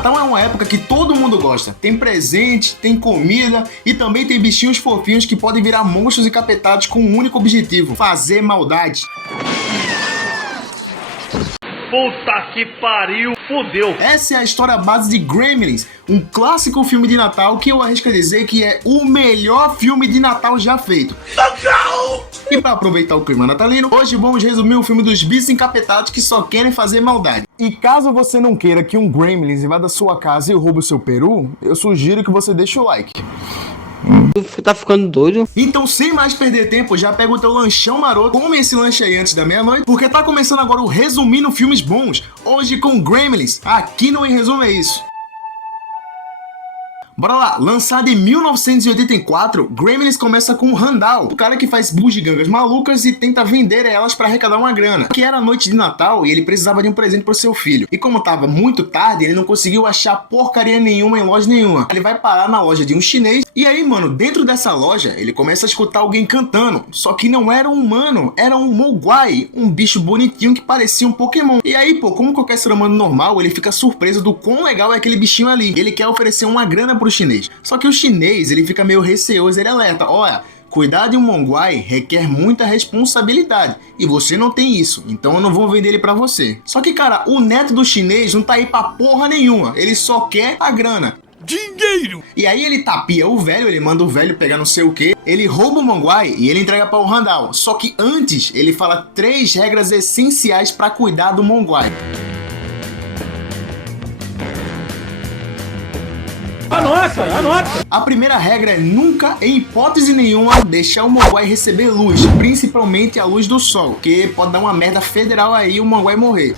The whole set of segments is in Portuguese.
Natal é uma época que todo mundo gosta. Tem presente, tem comida e também tem bichinhos fofinhos que podem virar monstros encapetados com um único objetivo: fazer maldade. Puta que pariu, fodeu. Essa é a história base de Gremlins, um clássico filme de Natal que eu arrisco a dizer que é o melhor filme de Natal já feito. E para aproveitar o clima natalino, hoje vamos resumir o filme dos bichos encapetados que só querem fazer maldade. E caso você não queira que um Gremlins invada sua casa e roube o seu peru, eu sugiro que você deixe o like. Tá ficando doido? Então, sem mais perder tempo, já pega o teu lanchão maroto, come esse lanche aí antes da meia-noite, porque tá começando agora o Resumindo Filmes Bons, hoje com Gremlins, aqui no Em Resumo é Isso. Bora lá, lançado em 1984, Gremlins começa com o Randall, o cara que faz bugigangas malucas e tenta vender elas para arrecadar uma grana. Que era noite de Natal e ele precisava de um presente pro seu filho. E como tava muito tarde, ele não conseguiu achar porcaria nenhuma em loja nenhuma. Ele vai parar na loja de um chinês e aí, mano, dentro dessa loja, ele começa a escutar alguém cantando. Só que não era um humano, era um Mogwai, um bicho bonitinho que parecia um Pokémon. E aí, pô, como qualquer ser humano normal, ele fica surpreso do quão legal é aquele bichinho ali. Ele quer oferecer uma grana pro chinês. Só que o chinês, ele fica meio receoso, ele alerta: olha, cuidar de um Mogwai requer muita responsabilidade e você não tem isso, então eu não vou vender ele pra você. Só que, cara, o neto do chinês não tá aí pra porra nenhuma, ele só quer a grana. Dinheiro! E aí ele tapia o velho, ele manda o velho pegar não sei o que, ele rouba o Mogwai e ele entrega para o Randall. Só que antes ele fala 3 regras essenciais para cuidar do Mogwai. Anota! A primeira regra é nunca, em hipótese nenhuma, deixar o Mogwai receber luz, principalmente a luz do sol, que pode dar uma merda federal aí e o Mogwai morrer.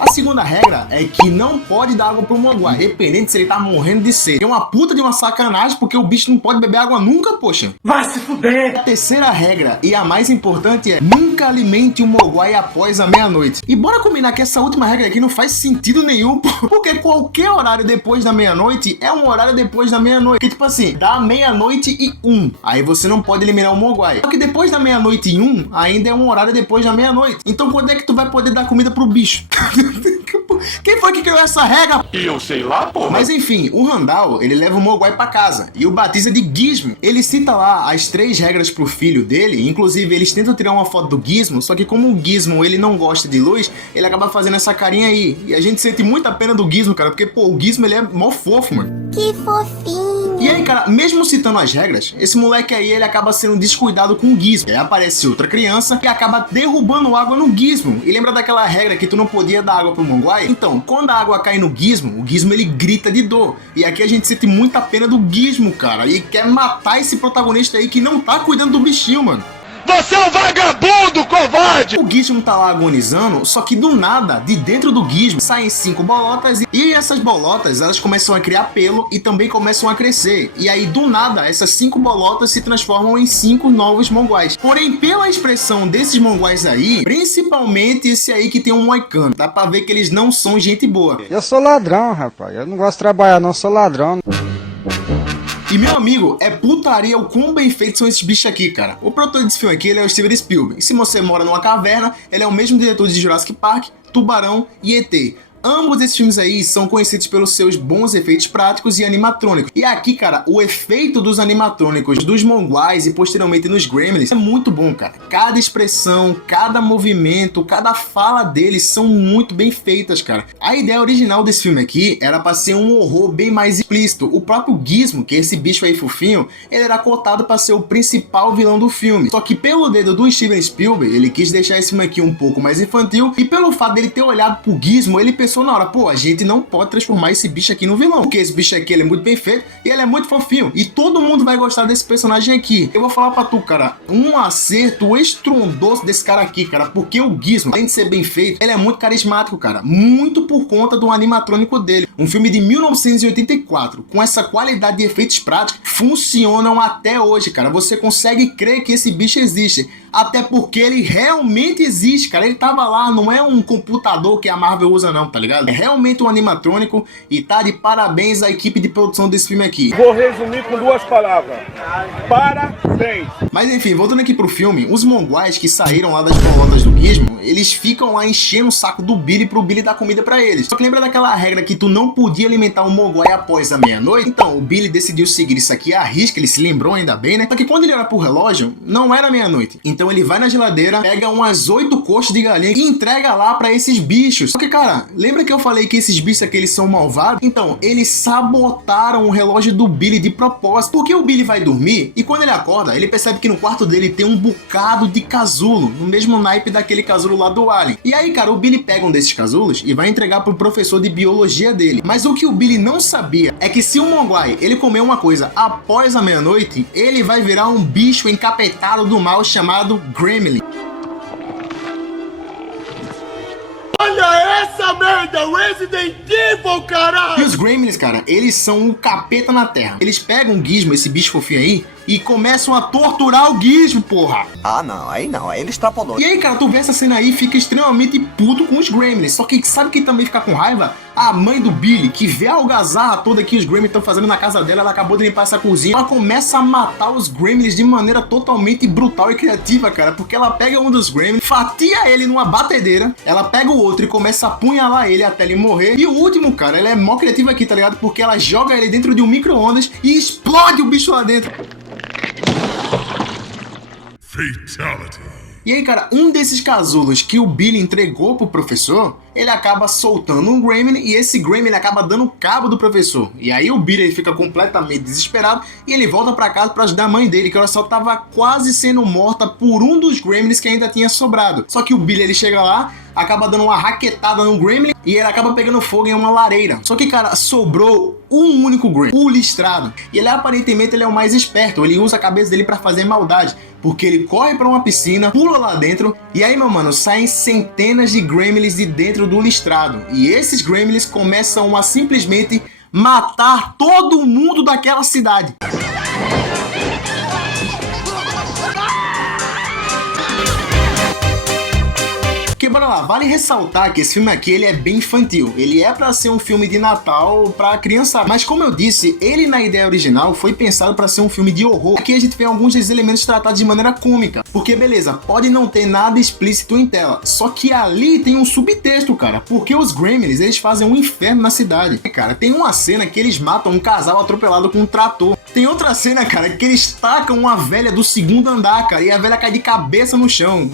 A segunda regra é que não pode dar água pro Mogwai, dependente se ele tá morrendo de sede. É uma puta de uma sacanagem, porque o bicho não pode beber água nunca, poxa. Vai se fuder! A terceira regra, e a mais importante, é nunca alimente o Mogwai após a meia-noite. E bora combinar que essa última regra aqui não faz sentido nenhum, porque qualquer horário depois da meia-noite é um horário depois da meia-noite. Que tipo assim, dá meia-noite e 1, aí você não pode eliminar o Mogwai. Só que depois da meia-noite e 1, ainda é um horário depois da meia-noite. Então quando é que tu vai poder dar comida pro bicho? Quem foi que criou essa regra? E eu sei lá, porra. Mas enfim, o Randall, ele leva o Mogwai pra casa e o batiza de Gizmo. Ele cita lá as 3 regras pro filho dele, inclusive eles tentam tirar uma foto do Gizmo, só que como o Gizmo ele não gosta de luz, ele acaba fazendo essa carinha aí. E a gente sente muita pena do Gizmo, cara, porque pô, o Gizmo ele é mó fofo, mano. Que fofinho. E aí, cara, mesmo citando as regras, esse moleque aí, ele acaba sendo descuidado com o Gizmo. Aí aparece outra criança e acaba derrubando água no Gizmo. E lembra daquela regra que tu não podia dar água pro Mogwai? Então, quando a água cai no Gizmo, o Gizmo ele grita de dor. E aqui a gente sente muita pena do Gizmo, cara. E quer matar esse protagonista aí que não tá cuidando do bichinho, mano. Você é um vagabundo, covarde! O Gizmo tá lá agonizando, só que do nada, de dentro do Gizmo, saem 5 bolotas e essas bolotas, elas começam a criar pelo e também começam a crescer. E aí, do nada, essas 5 bolotas se transformam em 5 novos Mogwais. Porém, pela expressão desses Mogwais aí, principalmente esse aí que tem um moicano, dá pra ver que eles não são gente boa. Eu sou ladrão, rapaz. Eu não gosto de trabalhar não, sou ladrão. E meu amigo, é putaria o quão bem feitos são esses bichos aqui, cara. O produtor desse filme aqui, ele é o Steven Spielberg. Se você mora numa caverna, ele é o mesmo diretor de Jurassic Park, Tubarão e ET. Ambos esses filmes aí são conhecidos pelos seus bons efeitos práticos e animatrônicos. E aqui, cara, o efeito dos animatrônicos, dos Mogwais e posteriormente nos Gremlins é muito bom, cara. Cada expressão, cada movimento, cada fala deles são muito bem feitas, cara. A ideia original desse filme aqui era pra ser um horror bem mais explícito. O próprio Gizmo, que é esse bicho aí fofinho, ele era cotado pra ser o principal vilão do filme. Só que pelo dedo do Steven Spielberg, ele quis deixar esse filme aqui um pouco mais infantil. E pelo fato dele ter olhado pro Gizmo, ele pensou na hora, pô, a gente não pode transformar esse bicho aqui no vilão, porque esse bicho aqui ele é muito bem feito e ele é muito fofinho e todo mundo vai gostar desse personagem aqui. Eu vou falar pra tu, cara, um acerto estrondoso desse cara aqui, cara, porque o Gizmo, além de ser bem feito, ele é muito carismático, cara, muito por conta do animatrônico dele. Um filme de 1984, com essa qualidade de efeitos práticos, funcionam até hoje, cara. Você consegue crer que esse bicho existe, até porque ele realmente existe, cara. Ele tava lá, não é um computador que a Marvel usa não, tá ligado? ligado? É realmente um animatrônico e tá de parabéns à equipe de produção desse filme aqui. Vou resumir com 2 palavras. Parabéns. Mas enfim, voltando aqui pro filme, os monguais que saíram lá das bolotas do Gizmo, eles ficam lá enchendo o saco do Billy pro Billy dar comida pra eles. Só que lembra daquela regra que tu não podia alimentar um monguai após a meia-noite? Então, o Billy decidiu seguir isso aqui à risca, ele se lembrou ainda bem, né? Só que quando ele olha pro relógio, não era meia-noite. Então ele vai na geladeira, pega umas 8 coxas de galinha e entrega lá pra esses bichos. Só que, cara, lembra que eu falei que esses bichos aqui, eles são malvados? Então, eles sabotaram o relógio do Billy de propósito. Porque o Billy vai dormir e quando ele acorda, ele percebe que no quarto dele tem um bocado de casulo, no mesmo naipe daquele casulo lá do Alien. E aí, cara, o Billy pega um desses casulos e vai entregar pro professor de biologia dele. Mas o que o Billy não sabia é que se o monguai, ele comer uma coisa após a meia-noite, ele vai virar um bicho encapetado do mal chamado Gremlin. Olha essa merda, Resident Evil, caralho! E os Gremlins, cara, eles são o capeta na Terra. Eles pegam o Gizmo, esse bicho fofinho aí, e começam a torturar o Gizmo, porra! Ah, não, aí ele extrapolou. E aí, cara, tu vê essa cena aí e fica extremamente puto com os Gremlins. Só que sabe quem também fica com raiva? A mãe do Billy, que vê a algazarra toda que os Gremlins estão fazendo na casa dela, ela acabou de limpar essa cozinha. Ela começa a matar os Gremlins de maneira totalmente brutal e criativa, cara, porque ela pega um dos Gremlins, fatia ele numa batedeira, ela pega o outro e começa a apunhalar ele até ele morrer. E o último, cara, ela é mó criativa aqui, tá ligado? Porque ela joga ele dentro de um micro-ondas e explode o bicho lá dentro. Fatality. E aí, cara, um desses casulos que o Billy entregou pro professor, ele acaba soltando um Gremlin e esse Gremlin acaba dando cabo do professor. E aí o Billy fica completamente desesperado e ele volta pra casa pra ajudar a mãe dele, que ela só tava quase sendo morta por um dos Gremlins que ainda tinha sobrado. Só que o Billy, ele chega lá, acaba dando uma raquetada no Gremlin e ele acaba pegando fogo em uma lareira. Só que, cara, sobrou um único Gremlin, o Listrado. E ele aparentemente ele é o mais esperto, ele usa a cabeça dele pra fazer maldade, porque ele corre pra uma piscina, pula lá dentro e aí, meu mano, saem centenas de Gremlins de dentro do Listrado. E esses Gremlins começam a simplesmente matar todo mundo daquela cidade. Porque, bora lá, vale ressaltar que esse filme aqui, ele é bem infantil. Ele é pra ser um filme de Natal pra criança. Mas como eu disse, ele na ideia original foi pensado pra ser um filme de horror. Aqui a gente vê alguns desses elementos tratados de maneira cômica. Porque, beleza, pode não ter nada explícito em tela. Só que ali tem um subtexto, cara. Porque os Gremlins, eles fazem um inferno na cidade. Cara, tem uma cena que eles matam um casal atropelado com um trator. Tem outra cena, cara, que eles tacam uma velha do 2º andar, cara. E a velha cai de cabeça no chão.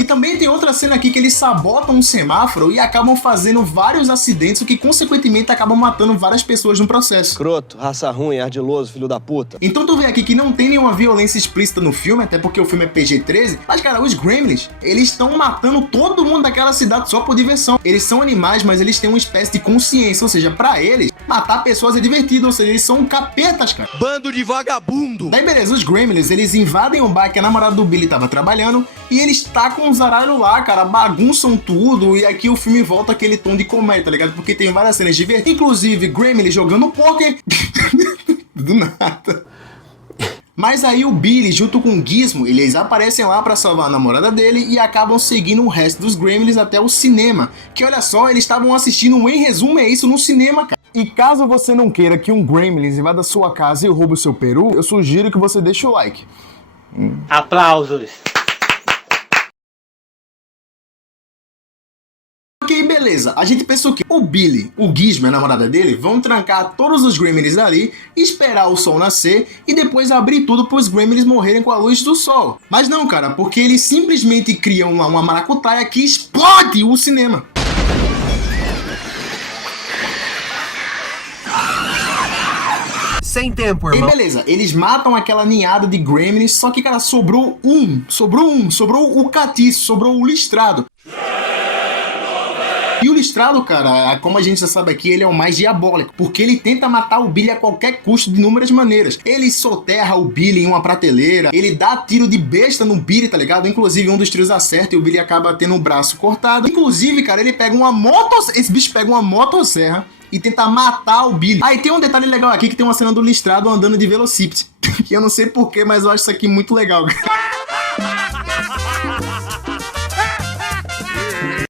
E também tem outra cena aqui que eles sabotam um semáforo e acabam fazendo vários acidentes, o que consequentemente acabam matando várias pessoas no processo. Escroto, raça ruim, ardiloso, filho da puta. Então tu vê aqui que não tem nenhuma violência explícita no filme, até porque o filme é PG-13, mas, cara, os Gremlins, eles estão matando todo mundo daquela cidade só por diversão. Eles são animais, mas eles têm uma espécie de consciência, ou seja, pra eles, matar pessoas é divertido, ou seja, eles são capetas, cara. Bando de vagabundo! Daí beleza, os Gremlins, eles invadem o bar que a namorada do Billy tava trabalhando e eles tacam um zaralho lá, cara, bagunçam tudo e aqui o filme volta aquele tom de comédia, tá ligado? Porque tem várias cenas divertidas, inclusive Gremlin jogando poker, do nada. Mas aí o Billy, junto com o Gizmo, eles aparecem lá pra salvar a namorada dele e acabam seguindo o resto dos Gremlins até o cinema. Que olha só, eles estavam assistindo um Em Resumo É Isso no cinema, cara. E caso você não queira que um Gremlins invada sua casa e roube o seu peru, eu sugiro que você deixe o like. Aplausos. Ok, beleza. A gente pensou que o Billy, o Gizmo e a namorada dele vão trancar todos os Gremlins ali, esperar o sol nascer e depois abrir tudo para os Gremlins morrerem com a luz do sol. Mas não, cara, porque eles simplesmente criam lá uma maracutaia que explode o cinema. Sem tempo, E irmão. beleza, eles matam aquela ninhada de Gremlins, só que, cara, sobrou o catiço, sobrou o Listrado. E o Listrado, cara, como a gente já sabe aqui, ele é o mais diabólico, porque ele tenta matar o Billy a qualquer custo de inúmeras maneiras. Ele soterra o Billy em uma prateleira, ele dá tiro de besta no Billy, tá ligado? Inclusive, um dos tiros acerta e o Billy acaba tendo o braço cortado. Inclusive, cara, ele pega uma esse bicho pega uma motosserra e tenta matar o Billy. Aí tem um detalhe legal aqui, que tem uma cena do Listrado andando de velocípede, que eu não sei porquê, mas eu acho isso aqui muito legal.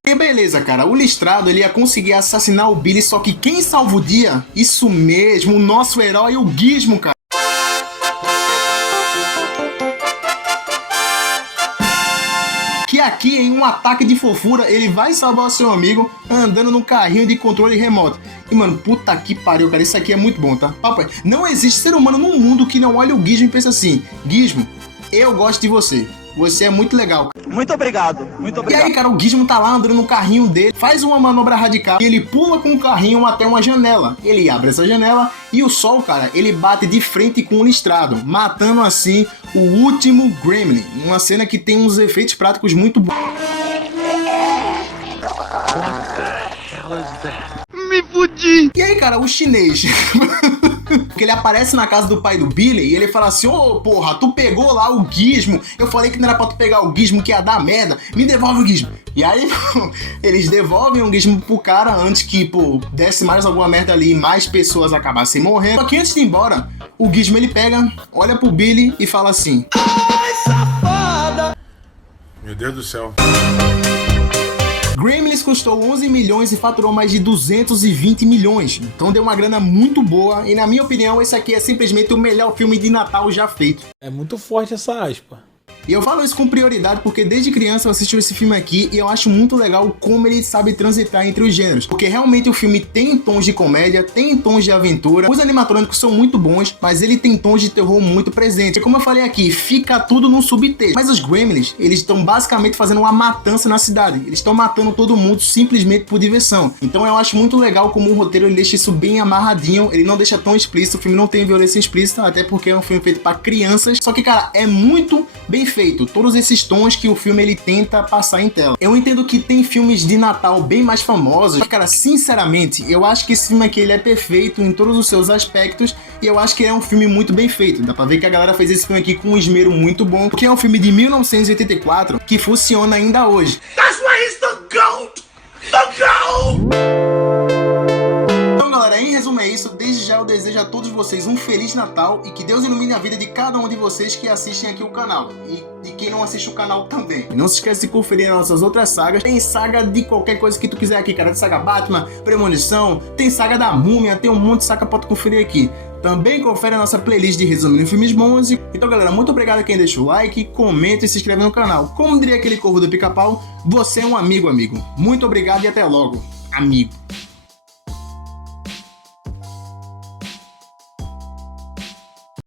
E beleza, cara, o Listrado ele ia conseguir assassinar o Billy, só que quem salva o dia? Isso mesmo, o nosso herói, o Gizmo, cara. Que aqui, em um ataque de fofura, ele vai salvar o seu amigo andando no carrinho de controle remoto. E, mano, puta que pariu, cara, isso aqui é muito bom, tá? Papai, não existe ser humano no mundo que não olhe o Gizmo e pense assim: Gizmo, eu gosto de você. Você é muito legal. Muito obrigado, muito E obrigado. aí, cara, o Gizmo tá lá andando no carrinho dele, faz uma manobra radical e ele pula com o carrinho até uma janela. Ele abre essa janela e o sol, cara, ele bate de frente com o Listrado, matando assim o último Gremlin. Uma cena que tem uns efeitos práticos muito bons. Me fudi! E aí, cara, o chinês... Porque ele aparece na casa do pai do Billy e ele fala assim: ô, porra, tu pegou lá o Gizmo. Eu falei que não era pra tu pegar o Gizmo, que ia dar merda. Me devolve o Gizmo. E aí, eles devolvem o Gizmo pro cara antes que, pô, desse mais alguma merda ali e mais pessoas acabassem morrendo. Só que antes de ir embora, o Gizmo ele pega, olha pro Billy e fala assim: ai, safada! Meu Deus do céu. Gremlins custou 11 milhões e faturou mais de 220 milhões. Então deu uma grana muito boa e, na minha opinião, esse aqui é simplesmente o melhor filme de Natal já feito. É muito forte essa aspa. E eu falo isso com prioridade porque desde criança eu assisti esse filme aqui e eu acho muito legal como ele sabe transitar entre os gêneros. Porque realmente o filme tem tons de comédia, tem tons de aventura, os animatrônicos são muito bons, mas ele tem tons de terror muito presentes. E como eu falei aqui, fica tudo no subtexto. Mas os Gremlins, eles estão basicamente fazendo uma matança na cidade. Eles estão matando todo mundo simplesmente por diversão. Então eu acho muito legal como o roteiro ele deixa isso bem amarradinho, ele não deixa tão explícito, o filme não tem violência explícita, até porque é um filme feito para crianças. Só que, cara, é muito bem feito. Todos esses tons que o filme ele tenta passar em tela. Eu entendo que tem filmes de Natal bem mais famosos, mas, cara, sinceramente, eu acho que esse filme aqui ele é perfeito em todos os seus aspectos e eu acho que é um filme muito bem feito. Dá pra ver que a galera fez esse filme aqui com um esmero muito bom, porque é um filme de 1984 que funciona ainda hoje. That's why he's the GOAT! The GOAT! Então, galera, em resumo é isso. Desde já eu desejo a todos vocês um Feliz Natal e que Deus ilumine a vida de cada um de vocês que assistem aqui o canal e de quem não assiste o canal também. E não se esqueça de conferir as nossas outras sagas. Tem saga de qualquer coisa que tu quiser aqui, cara. Tem saga Batman, Premonição, tem saga da Múmia, tem um monte de saga pra tu conferir aqui. Também confere a nossa playlist de resumindo filmes bons. Então, galera, muito obrigado a quem deixa o like, comenta e se inscreve no canal. Como diria aquele corvo do Pica-Pau, você é um amigo. Muito obrigado e até logo, amigo.